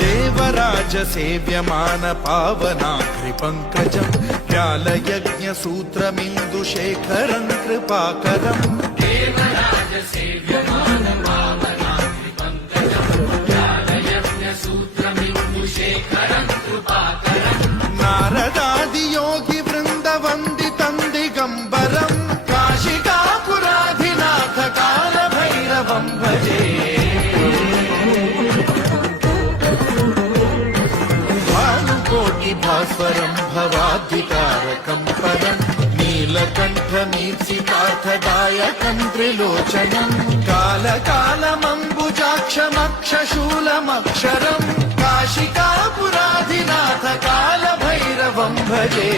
देवराज सेव्यमान पावनाग्रिपङ्कजम् व्यालयज्ञसूत्रमिन्दुशेखरम् कृपाकरम् देवराज सेव्यमान पावनाग्रिपङ्कजम् व्यालयज्ञसूत्रमिन्दुशेखरम् कृपाकरम् नारदादियोगि वृन्दवन्दितम् दिगम्बरम् काशिकापुराधिनाथ कालभैरवम् भजे भास्वरं भवाद्वितारकं परं नीलकण्ठमीर्षितार्थदायकं त्रिलोचनं कालकालमम्बुजाक्षमक्षशूलमक्षरं काशिकापुराधिनाथ कालभैरवं भजे